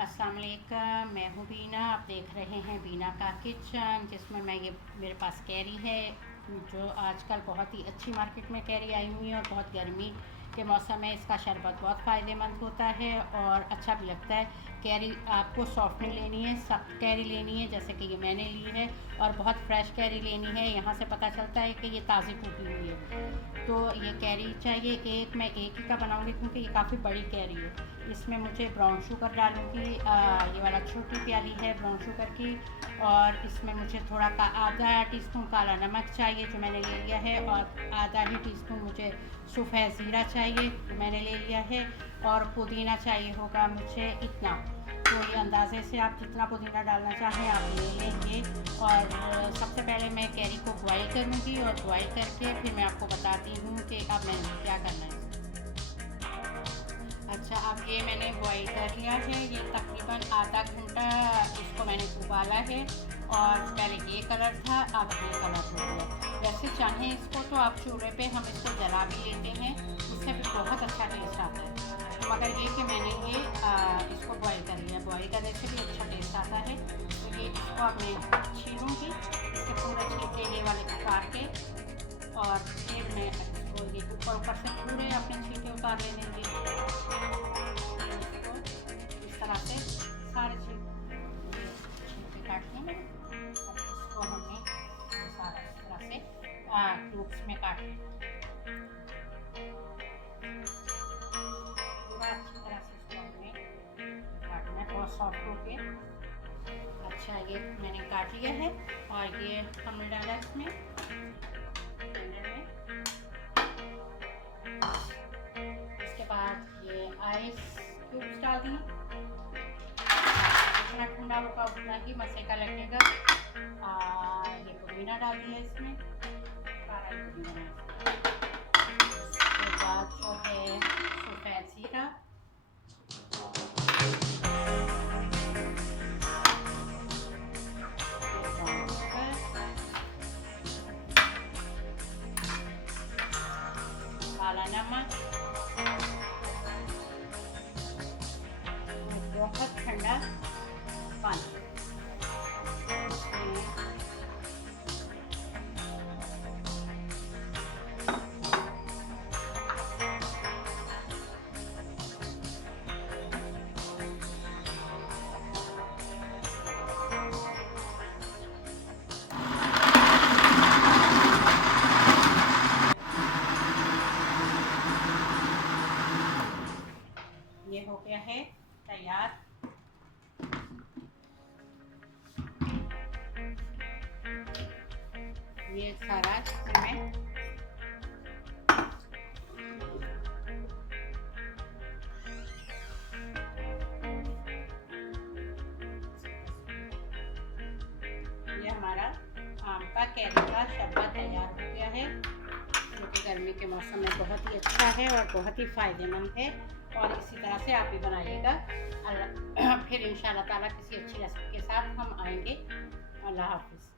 अस्सलाम वालेकुम, मैं हूँ बीना। आप देख रहे हैं बीना का किचन, जिसमें मैं ये मेरे पास कैरी है जो आजकल बहुत ही अच्छी मार्केट में कैरी आई हुई है और बहुत गर्मी के मौसम में इसका शरबत बहुत फ़ायदेमंद होता है और अच्छा भी लगता है। कैरी आपको सॉफ्ट नहीं लेनी है, सख्त कैरी लेनी है, जैसे कि ये मैंने ली है, और बहुत फ्रेश कैरी लेनी है। यहाँ से पता चलता है कि ये ताज़ी टूटी हुई है। तो ये कैरी चाहिए मैं एक ही का बनाऊँगी क्योंकि ये काफ़ी बड़ी कैरी है। इसमें मुझे ब्राउन शुगर डालूँगी, ये वाला छोटी प्याली है ब्राउन शुगर की, और इसमें मुझे थोड़ा आधा टीस्पून काला नमक चाहिए जो मैंने ले लिया है, और आधा ही टीस्पून मुझे सफ़ेद ज़ीरा चाहिए जो मैंने ले लिया है, और पुदीना चाहिए होगा मुझे इतना। तो ये अंदाज़े से आप जितना पुदीना डालना चाहें आप ले लेंगे। और सबसे पहले मैं कैरी को बॉईल करूँगी और बॉईल करके फिर मैं आपको बताती हूँ कि अब मैंने क्या करना है। अच्छा, अब ये मैंने बॉईल कर लिया है, ये तकरीबन आधा घंटा इसको मैंने उबाला है, और पहले ये कलर था अब ये कलर हो गया। वैसे चाहें इसको तो आप चूल्हे पे हम इसको जला भी लेते हैं, इससे भी बहुत अच्छा टेस्ट आता है। मगर ये कि मैंने ये इसको बॉईल कर लिया, बॉईल करने से भी अच्छा टेस्ट आता है। तो ये इसको अब मैं छीलूँगी, इसके पूरे छिलके ये वाले उतार के, और फिर मैं इसको ये ऊपर से पूरे अपने छिलके उतार लेंगे। इसको इस तरह से सारे छिलके काट लिए मैंने। अब इसको हमने सारा इस तरह से क्यूब्स में काट लिया। अच्छी तरह से इसको हमें काटना है, बहुत सॉफ्ट हो गया। अच्छा, ये मैंने काट लिया है और ये हमने डाला इसमें इसके बाद ये आइस क्यूब्स डाल दिए। जितना ठंडा होगा उतना ही मज़े का लगेगा। ये पुदीना डाल दिया इसमें, सारा पुदीना। उसके बाद जो है सफ़ेद ज़ीरा, काला नमक, बहुत ठंडा पानी। ये हो गया है तैयार। ये सारा इसमें ये हमारा आम का कैरी का शरबत तैयार हो गया है, जो कि गर्मी के मौसम में बहुत ही अच्छा है और बहुत ही फ़ायदेमंद है। और इसी तरह से आप भी बनाइएगा। फिर इंशाल्लाह ताला किसी अच्छी रेसिपी के साथ हम आएंगे। अल्लाह हाफ़िज़।